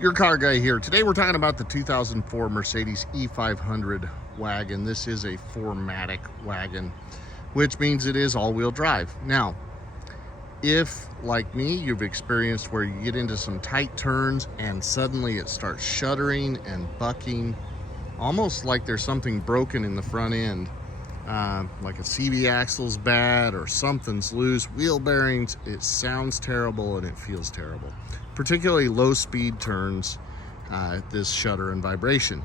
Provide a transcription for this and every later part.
Your car guy here. Today we're talking about the 2004 Mercedes E500 wagon. This is a 4Matic wagon, which means it is all-wheel drive. Now, if, like me, you've experienced where you get into some tight turns and suddenly it starts shuddering and bucking, almost like there's something broken in the front end, like a CV axle's bad or something's loose, wheel bearings, it sounds terrible and it feels terrible. Particularly low speed turns, this shudder and vibration.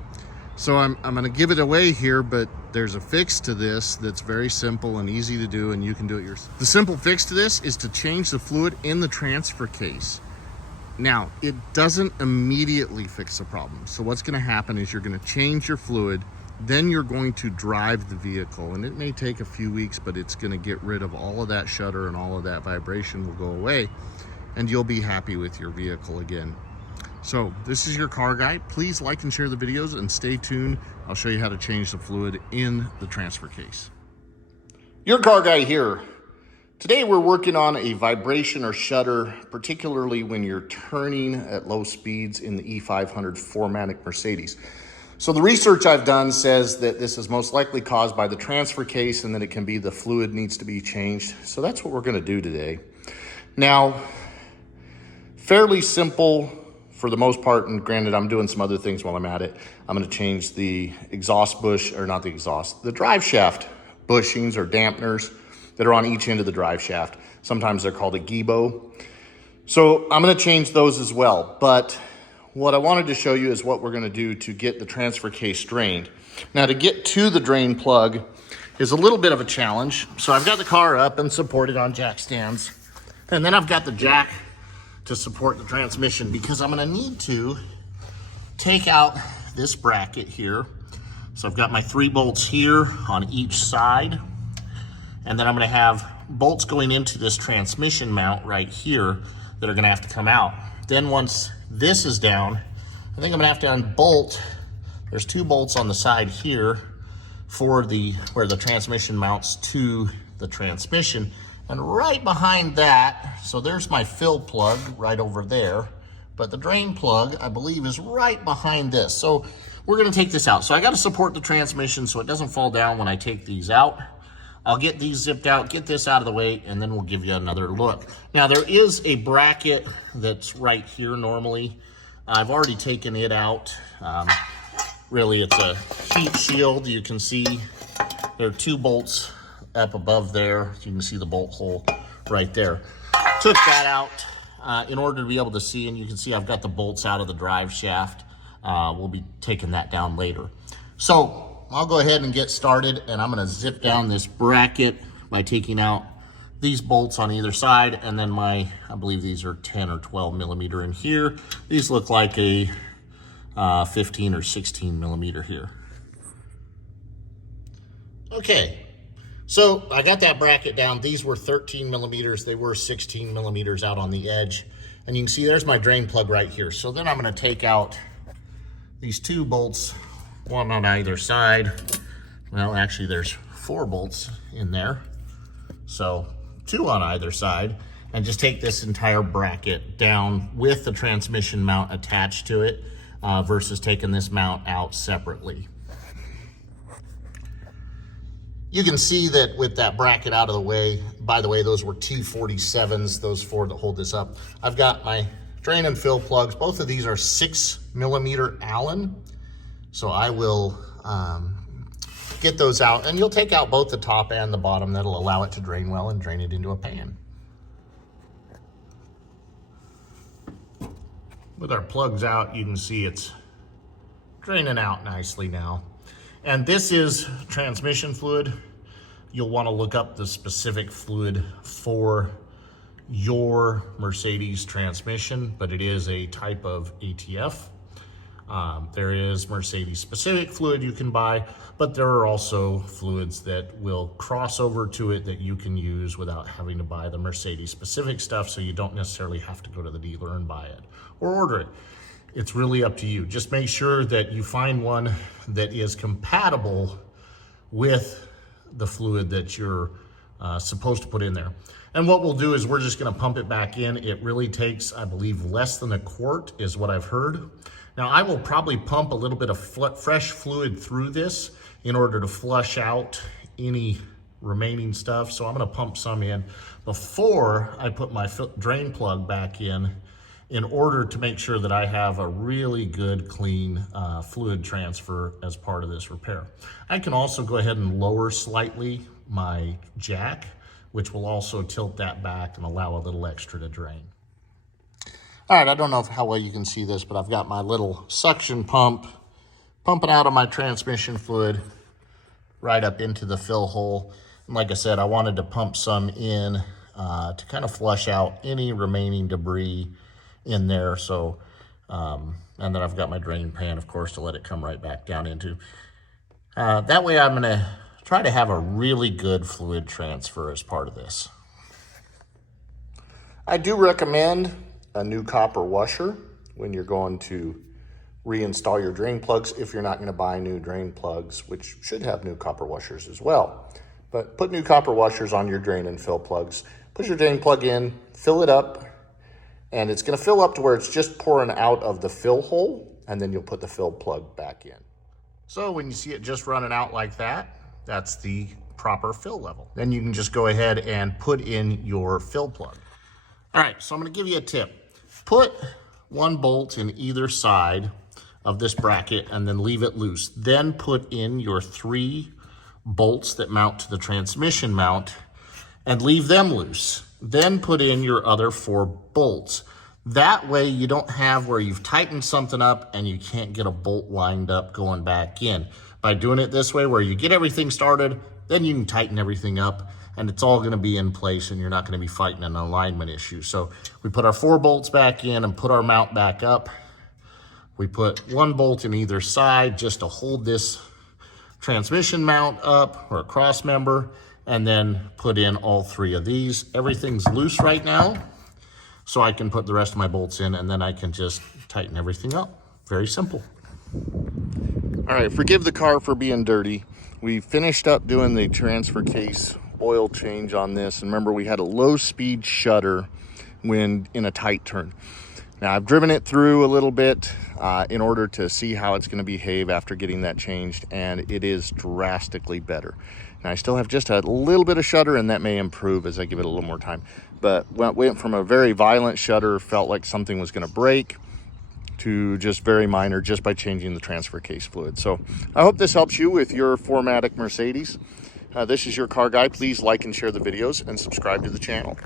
So I'm gonna give it away here, but there's a fix to this that's very simple and easy to do, and you can do it yourself. The simple fix to this is to change the fluid in the transfer case. Now, it doesn't immediately fix the problem. So what's gonna happen is you're gonna change your fluid, then you're going to drive the vehicle, and it may take a few weeks, but it's gonna get rid of all of that shudder and all of that vibration will go away, and you'll be happy with your vehicle again. So this is your car guy. Please like and share the videos and stay tuned. I'll show you how to change the fluid in the transfer case. Your car guy here. Today we're working on a vibration or shudder, particularly when you're turning at low speeds in the E500 4Matic Mercedes. So the research I've done says that this is most likely caused by the transfer case and that it can be the fluid needs to be changed. So that's what we're gonna do today. Now, fairly simple for the most part, and granted I'm doing some other things while I'm at it. I'm gonna change the exhaust bush, or not the exhaust, the drive shaft bushings or dampeners that are on each end of the drive shaft. Sometimes they're called a gebo. So I'm gonna change those as well. But what I wanted to show you is what we're gonna do to get the transfer case drained. Now, to get to the drain plug is a little bit of a challenge. So I've got the car up and supported on jack stands. And then I've got the jack to support the transmission, because I'm gonna need to take out this bracket here. So I've got my 3 bolts here on each side. And then I'm gonna have bolts going into this transmission mount right here that are gonna have to come out. Then once this is down, I think I'm gonna have to unbolt. There's 2 bolts on the side here for where the transmission mounts to the transmission. And right behind that, so there's my fill plug right over there, but the drain plug, I believe, is right behind this. So we're gonna take this out. So I gotta support the transmission so it doesn't fall down when I take these out. I'll get these zipped out, get this out of the way, and then we'll give you another look. Now, there is a bracket that's right here normally. I've already taken it out. Really, it's a heat shield. You can see there are 2 bolts up above there. You can see the bolt hole right there. Took that out in order to be able to see, and you can see I've got the bolts out of the drive shaft. We'll be taking that down later. So I'll go ahead and get started, and I'm gonna zip down this bracket by taking out these bolts on either side, and then I believe these are 10 or 12 millimeter in here. These look like a 15 or 16 millimeter here. Okay. So I got that bracket down. These were 13 millimeters. They were 16 millimeters out on the edge. And you can see there's my drain plug right here. So then I'm gonna take out these 2 bolts, one on either side. Well, actually there's 4 bolts in there. So 2 on either side, and just take this entire bracket down with the transmission mount attached to it versus taking this mount out separately. You can see that with that bracket out of the way, by the way, those were T47s, those 4 that hold this up. I've got my drain and fill plugs. Both of these are 6 millimeter Allen. So I will get those out, and you'll take out both the top and the bottom. That'll allow it to drain well and drain it into a pan. With our plugs out, you can see it's draining out nicely now. And this is transmission fluid. You'll want to look up the specific fluid for your Mercedes transmission, but it is a type of ATF. There is Mercedes specific fluid you can buy, but there are also fluids that will cross over to it that you can use without having to buy the Mercedes specific stuff, so you don't necessarily have to go to the dealer and buy it or order it. It's really up to you. Just make sure that you find one that is compatible with the fluid that you're supposed to put in there. And what we'll do is we're just gonna pump it back in. It really takes, I believe, less than a quart is what I've heard. Now I will probably pump a little bit of fresh fluid through this in order to flush out any remaining stuff. So I'm gonna pump some in before I put my drain plug back in order to make sure that I have a really good, clean fluid transfer as part of this repair. I can also go ahead and lower slightly my jack, which will also tilt that back and allow a little extra to drain. All right, I don't know how well you can see this, but I've got my little suction pump pumping out of my transmission fluid right up into the fill hole. And like I said, I wanted to pump some in to kind of flush out any remaining debris in there. So, and then I've got my drain pan, of course, to let it come right back down into. That way I'm gonna try to have a really good fluid transfer as part of this. I do recommend a new copper washer when you're going to reinstall your drain plugs, if you're not gonna buy new drain plugs, which should have new copper washers as well. But put new copper washers on your drain and fill plugs. Put your drain plug in, fill it up, and it's gonna fill up to where it's just pouring out of the fill hole, and then you'll put the fill plug back in. So when you see it just running out like that, that's the proper fill level. Then you can just go ahead and put in your fill plug. All right, so I'm gonna give you a tip. Put one bolt in either side of this bracket and then leave it loose. Then put in your 3 bolts that mount to the transmission mount and leave them loose. Then put in your other 4 bolts. That way you don't have where you've tightened something up and you can't get a bolt lined up going back in. By doing it this way, where you get everything started, then you can tighten everything up and it's all gonna be in place and you're not gonna be fighting an alignment issue. So we put our 4 bolts back in and put our mount back up. We put 1 bolt in either side just to hold this transmission mount up or a cross member, and then put in all 3 of these. Everything's loose right now, so I can put the rest of my bolts in and then I can just tighten everything up. Very simple. All right, forgive the car for being dirty. We finished up doing the transfer case oil change on this. And remember, we had a low speed shutter when in a tight turn. Now I've driven it through a little bit in order to see how it's gonna behave after getting that changed, and it is drastically better. Now I still have just a little bit of shudder, and that may improve as I give it a little more time. But went from a very violent shudder, felt like something was gonna break, to just very minor just by changing the transfer case fluid. So I hope this helps you with your 4Matic Mercedes. This is your car guy. Please like and share the videos and subscribe to the channel.